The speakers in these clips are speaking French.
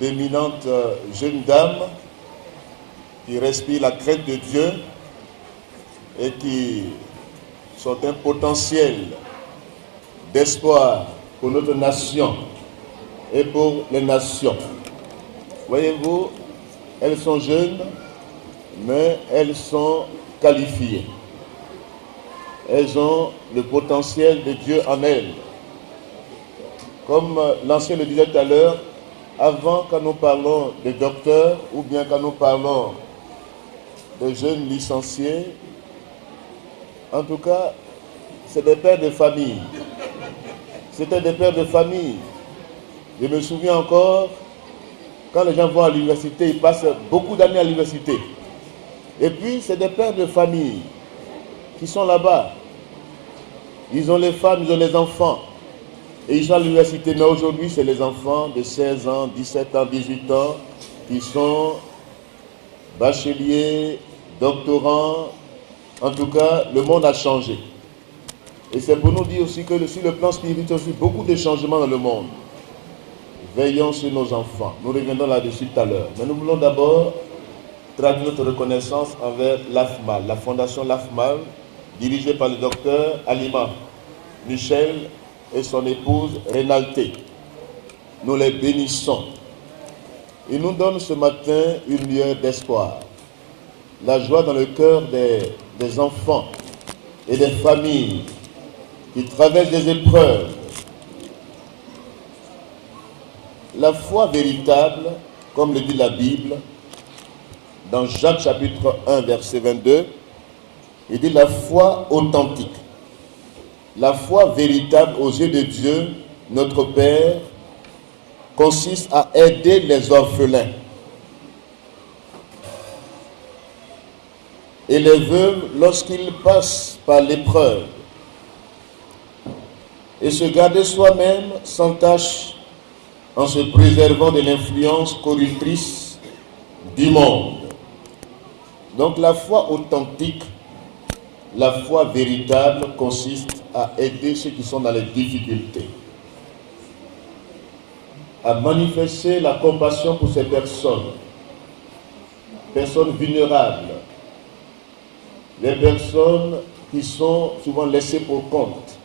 d'éminentes jeunes dames qui respirent la crainte de Dieu et qui sont un potentiel d'espoir pour notre nation et pour les nations. Voyez-vous, elles sont jeunes, mais elles sont qualifiées. Elles ont le potentiel de Dieu en elles. Comme l'ancien le disait tout à l'heure, avant quand nous parlons de docteurs ou bien quand nous parlons de jeunes licenciés, en tout cas, c'est des pères de famille. C'était des pères de famille. Je me souviens encore, quand les gens vont à l'université, ils passent beaucoup d'années à l'université. Et puis, c'est des pères de famille qui sont là-bas. Ils ont les femmes, ils ont les enfants. Et ils sont à l'université. Mais aujourd'hui, c'est les enfants de 16 ans, 17 ans, 18 ans qui sont bacheliers, doctorants. En tout cas, le monde a changé. Et c'est pour nous dire aussi que sur le plan spirituel, aussi beaucoup de changements dans le monde. Veillons sur nos enfants. Nous reviendrons là-dessus tout à l'heure. Mais nous voulons d'abord traduire notre reconnaissance envers l'AFMAL, la fondation l'AFMAL, dirigée par le docteur Alima Michel et son épouse Rénalté. Nous les bénissons. Ils nous donnent ce matin une lueur d'espoir. La joie dans le cœur des enfants et des familles qui traversent des épreuves. La foi véritable, comme le dit la Bible, dans Jacques chapitre 1, verset 22, il dit la foi authentique. La foi véritable aux yeux de Dieu, notre Père, consiste à aider les orphelins et les veuves lorsqu'ils passent par l'épreuve et se garder soi-même sans tâche en se préservant de l'influence corruptrice du monde. Donc la foi authentique, la foi véritable consiste à aider ceux qui sont dans les difficultés, à manifester la compassion pour ces personnes vulnérables, les personnes qui sont souvent laissées pour compte,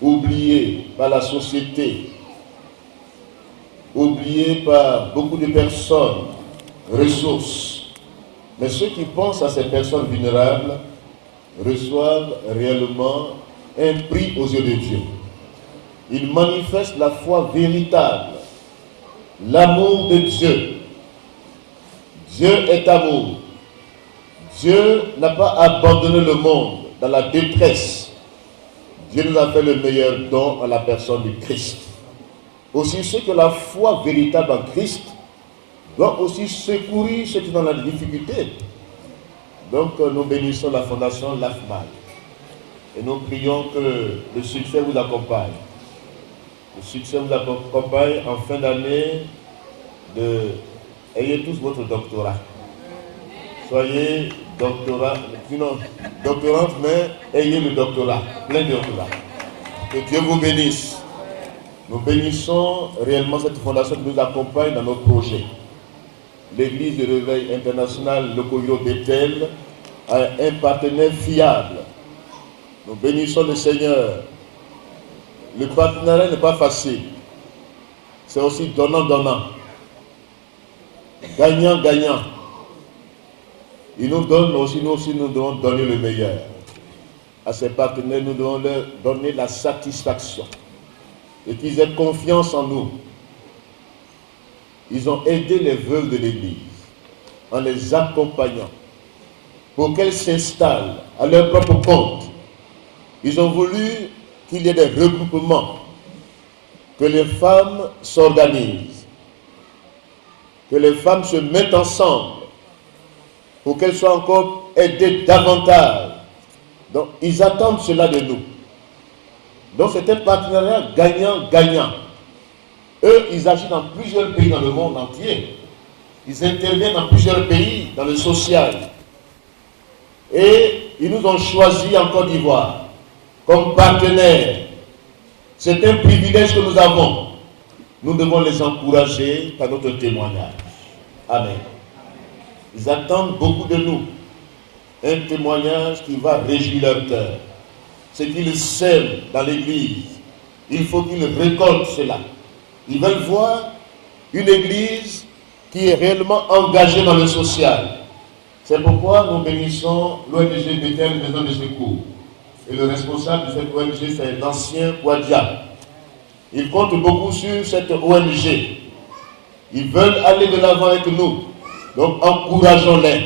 oubliées par la société, oubliées par beaucoup de personnes, ressources. Mais ceux qui pensent à ces personnes vulnérables reçoivent réellement un prix aux yeux de Dieu. Ils manifestent la foi véritable, l'amour de Dieu. Dieu est amour. Dieu n'a pas abandonné le monde dans la détresse. Dieu nous a fait le meilleur don en la personne du Christ. Aussi ceux qui ont la foi véritable en Christ doivent aussi secourir ceux qui sont dans la difficulté. Donc nous bénissons la fondation l'AFMAL et nous prions que le succès vous accompagne. Le succès vous accompagne en fin d'année. Ayez tous votre doctorat. Soyez doctorante, mais ayez le doctorat, plein de doctorats. Que Dieu vous bénisse. Nous bénissons réellement cette fondation qui nous accompagne dans nos projets. L'Église de Réveil International Lokoyo Bethel a un partenaire fiable. Nous bénissons le Seigneur. Le partenariat n'est pas facile. C'est aussi donnant-donnant. Gagnant-gagnant. Ils nous donnent, mais aussi nous devons donner le meilleur. À ces partenaires, nous devons leur donner la satisfaction. Et qu'ils aient confiance en nous. Ils ont aidé les veuves de l'Église en les accompagnant pour qu'elles s'installent à leur propre compte. Ils ont voulu qu'il y ait des regroupements, que les femmes s'organisent, que les femmes se mettent ensemble pour qu'elles soient encore aidées davantage. Donc, ils attendent cela de nous. Donc, c'est un partenariat gagnant-gagnant. Eux, ils agissent dans plusieurs pays dans le monde entier. Ils interviennent dans plusieurs pays, dans le social. Et ils nous ont choisis en Côte d'Ivoire comme partenaires. C'est un privilège que nous avons. nous devons les encourager par notre témoignage. Amen. Ils attendent beaucoup de nous. Un témoignage qui va réjouir leur cœur. Ce qu'ils sèment dans l'église, il faut qu'ils récoltent cela. Ils veulent voir une église qui est réellement engagée dans le social. C'est pourquoi nous bénissons l'ONG Bethel Maison de Secours. Et le responsable de cette ONG, c'est l'ancien Kouadia. Ils comptent beaucoup sur cette ONG. Ils veulent aller de l'avant avec nous. Donc encourageons-les.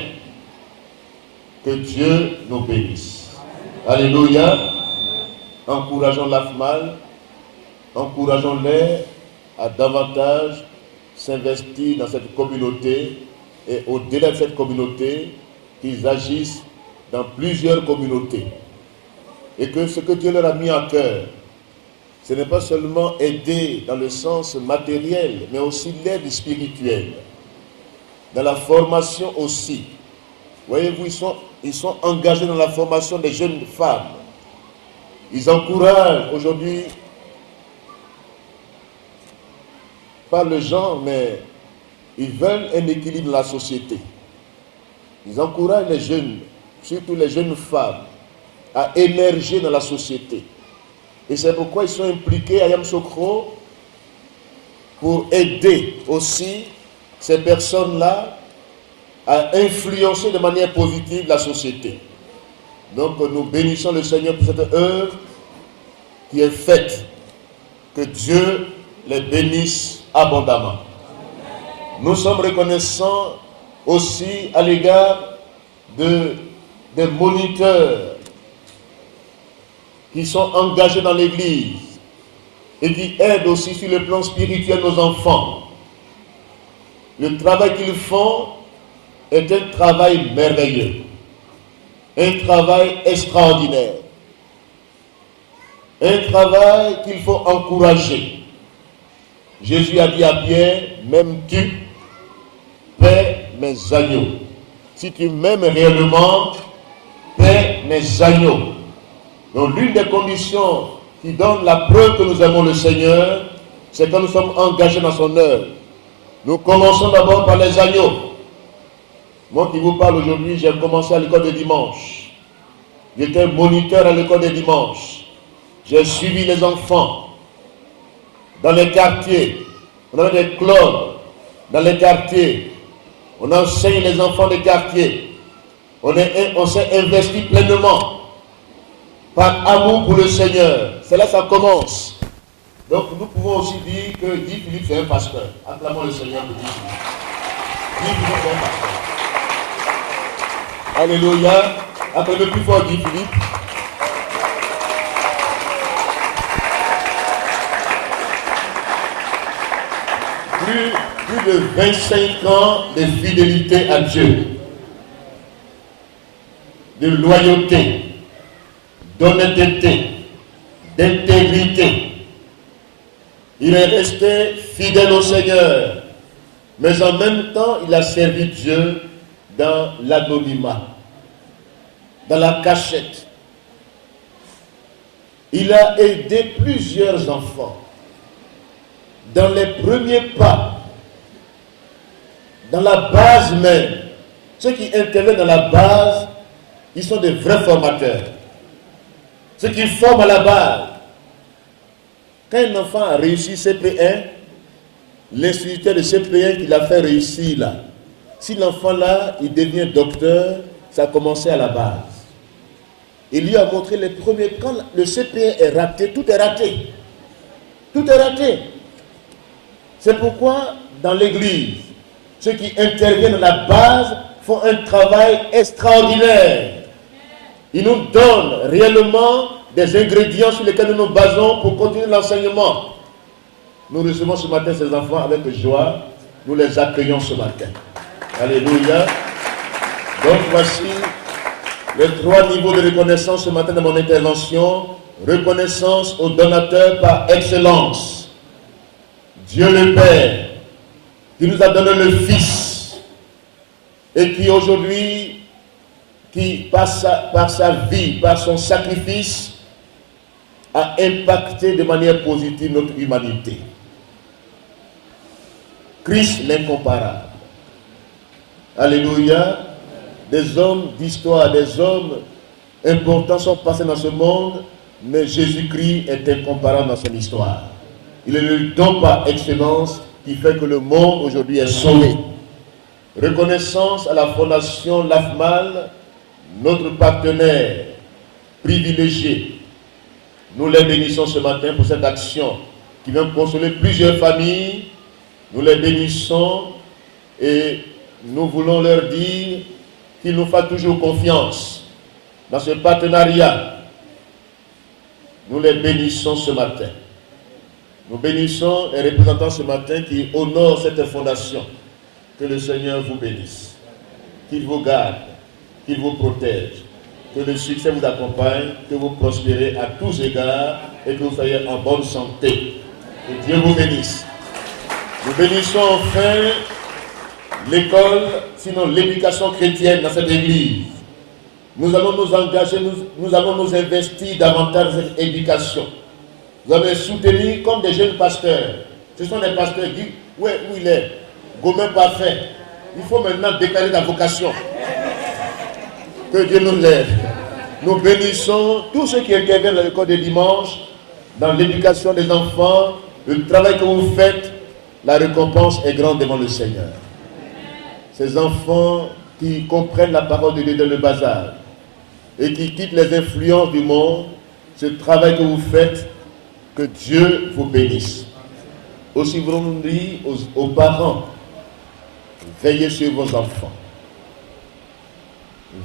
Que Dieu nous bénisse. Alléluia. Encourageons l'AFMAL. Encourageons-les à davantage s'investir dans cette communauté et au-delà de cette communauté, qu'ils agissent dans plusieurs communautés. Et que ce que Dieu leur a mis à cœur, ce n'est pas seulement aider dans le sens matériel, mais aussi l'aide spirituelle. Dans la formation aussi. Voyez-vous, ils sont engagés dans la formation des jeunes femmes. Ils encouragent aujourd'hui, pas le genre, mais ils veulent un équilibre dans la société. Ils encouragent les jeunes, surtout les jeunes femmes, à émerger dans la société. Et c'est pourquoi ils sont impliqués à Yamoussoukro pour aider aussi ces personnes-là à influencer de manière positive la société. Donc nous bénissons le Seigneur pour cette œuvre qui est faite. Que Dieu les bénisse abondamment. Nous sommes reconnaissants aussi à l'égard des moniteurs qui sont engagés dans l'Église et qui aident aussi sur le plan spirituel nos enfants. Le travail qu'ils font est un travail merveilleux, un travail extraordinaire, un travail qu'il faut encourager. Jésus a dit à Pierre, m'aimes-tu? Paie mes agneaux. Si tu m'aimes réellement, paie mes agneaux. Donc l'une des conditions qui donne la preuve que nous aimons le Seigneur, c'est quand nous sommes engagés dans son œuvre. Nous commençons d'abord par les agneaux. Moi qui vous parle aujourd'hui, j'ai commencé à l'école de dimanche. J'étais moniteur à l'école de dimanche. J'ai suivi les enfants dans les quartiers. On avait des clubs dans les quartiers. On enseigne les enfants des quartiers. On s'est investi pleinement par amour pour le Seigneur. C'est là que ça commence. Donc nous pouvons aussi dire que Guy Philippe c'est un pasteur. Acclamons le Seigneur pour Guy Philippe. Guy Philippe c'est un pasteur. Alléluia. Acclamez plus fort Guy Philippe. Plus de 25 ans de fidélité à Dieu, de loyauté, d'honnêteté, d'intégrité. Il est resté fidèle au Seigneur, mais en même temps, il a servi Dieu dans l'anonymat, dans la cachette. Il a aidé plusieurs enfants dans les premiers pas, dans la base même. Ceux qui interviennent dans la base, ils sont des vrais formateurs. Ceux qui forment à la base. Quand un enfant a réussi CP1, l'instituteur de CP1 qui l'a fait réussir là, si l'enfant là, il devient docteur, ça a commencé à la base. Il lui a montré les premiers, quand le CP1 est raté, tout est raté. Tout est raté. C'est pourquoi, dans l'église, ceux qui interviennent à la base font un travail extraordinaire. Ils nous donnent réellement des ingrédients sur lesquels nous nous basons pour continuer l'enseignement. Nous recevons ce matin ces enfants avec joie. Nous les accueillons ce matin. Alléluia. Donc voici les 3 niveaux de reconnaissance ce matin de mon intervention. Reconnaissance au donateur par excellence. Dieu le Père, qui nous a donné le Fils, et qui aujourd'hui, qui par sa vie, par son sacrifice, a impacté de manière positive notre humanité. Christ l'incomparable. Alléluia. Des hommes d'histoire, des hommes importants sont passés dans ce monde, mais Jésus-Christ est incomparable dans son histoire. Il est le don par excellence qui fait que le monde aujourd'hui est sauvé. Reconnaissance à la fondation l'AFMAL, notre partenaire privilégié. Nous les bénissons ce matin pour cette action qui vient consoler plusieurs familles. Nous les bénissons et nous voulons leur dire qu'ils nous fassent toujours confiance dans ce partenariat. Nous les bénissons ce matin. Nous bénissons les représentants ce matin qui honorent cette fondation. Que le Seigneur vous bénisse, qu'il vous garde, qu'il vous protège, que le succès vous accompagne, que vous prospérez à tous égards et que vous soyez en bonne santé. Que Dieu vous bénisse. Nous bénissons enfin l'école, sinon l'éducation chrétienne dans cette église. Nous allons nous engager, nous allons nous investir davantage dans cette éducation. Vous avez soutenu comme des jeunes pasteurs. Ce sont des pasteurs qui disent, où il est Gomen parfait. Il faut maintenant déclarer la vocation. Que Dieu nous aide. Nous bénissons tous ceux qui interviennent dans l'école des dimanches, dans l'éducation des enfants, le travail que vous faites, la récompense est grande devant le Seigneur. Ces enfants qui comprennent la parole de Dieu dans le bas âge et qui quittent les influences du monde, ce travail que vous faites, que Dieu vous bénisse. Aussi voulons-nous dire aux parents, veillez sur vos enfants.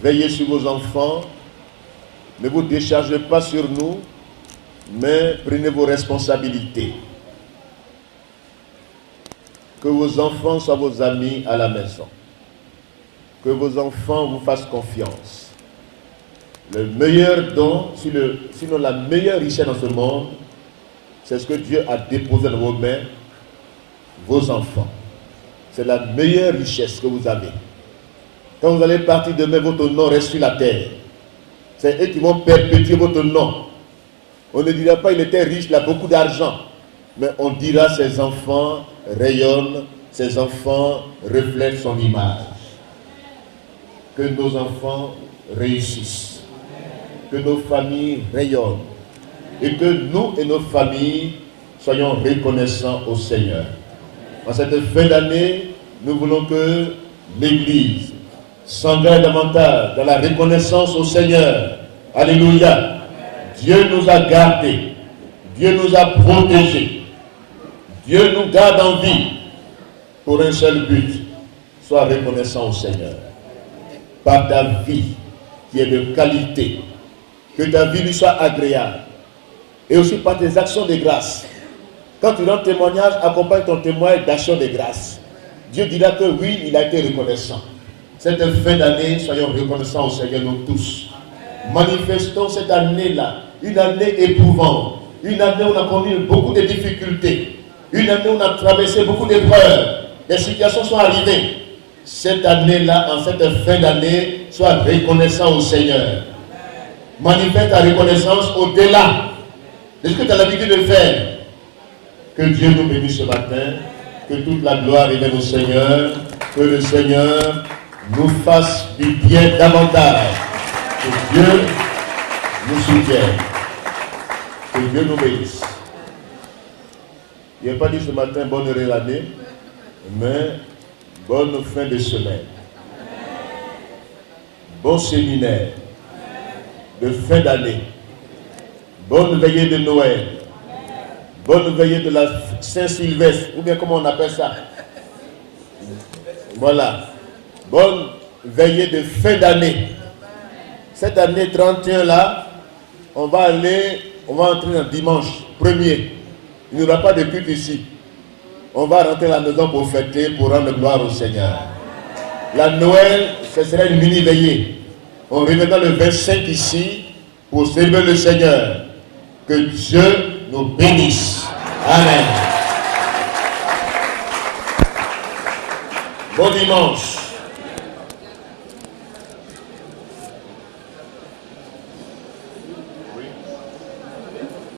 Veillez sur vos enfants. Ne vous déchargez pas sur nous, mais prenez vos responsabilités. Que vos enfants soient vos amis à la maison. Que vos enfants vous fassent confiance. Le meilleur don, sinon la meilleure richesse dans ce monde, c'est ce que Dieu a déposé dans vos mains, vos enfants. C'est la meilleure richesse que vous avez. Quand vous allez partir demain, votre nom reste sur la terre. C'est eux qui vont perpétuer votre nom. On ne dira pas il était riche, il a beaucoup d'argent. Mais on dira ses enfants rayonnent, ses enfants reflètent son image. Que nos enfants réussissent. Que nos familles rayonnent. Et que nous et nos familles soyons reconnaissants au Seigneur. En cette fin d'année, nous voulons que l'Église s'engage davantage dans la reconnaissance au Seigneur. Alléluia. Dieu nous a gardés. Dieu nous a protégés. Dieu nous garde en vie pour un seul but. Sois reconnaissant au Seigneur. Par ta vie qui est de qualité. Que ta vie lui soit agréable. Et aussi par tes actions de grâce. Quand tu rends témoignage, accompagne ton témoignage d'action de grâce. Dieu dira que oui, il a été reconnaissant. Cette fin d'année, soyons reconnaissants au Seigneur, nous tous. Manifestons cette année-là, une année éprouvante, une année où on a connu beaucoup de difficultés, une année où on a traversé beaucoup d'épreuves, des situations sont arrivées. Cette année-là, en cette fin d'année, sois reconnaissant au Seigneur. Manifeste ta reconnaissance au-delà de ce que tu as l'habitude de faire. Que Dieu nous bénisse ce matin, que toute la gloire revienne au Seigneur, que le Seigneur nous fasse du bien davantage, que Dieu nous soutienne, que Dieu nous bénisse. Il n'a pas dit ce matin bonne heureuse année, mais bonne fin de semaine, bon séminaire de fin d'année, bonne veillée de Noël, bonne veillée de la Saint-Sylvestre, ou bien comment on appelle ça? Voilà. Bonne veillée de fin d'année. Cette année 31 là, on va entrer un dimanche 1er. Il n'y aura pas de culte ici. On va rentrer à la maison pour fêter, pour rendre gloire au Seigneur. La Noël, ce sera une mini-veillée. On reviendra le 25 ici pour célébrer le Seigneur. Que Dieu nous bénisse. Amen. Bon dimanche.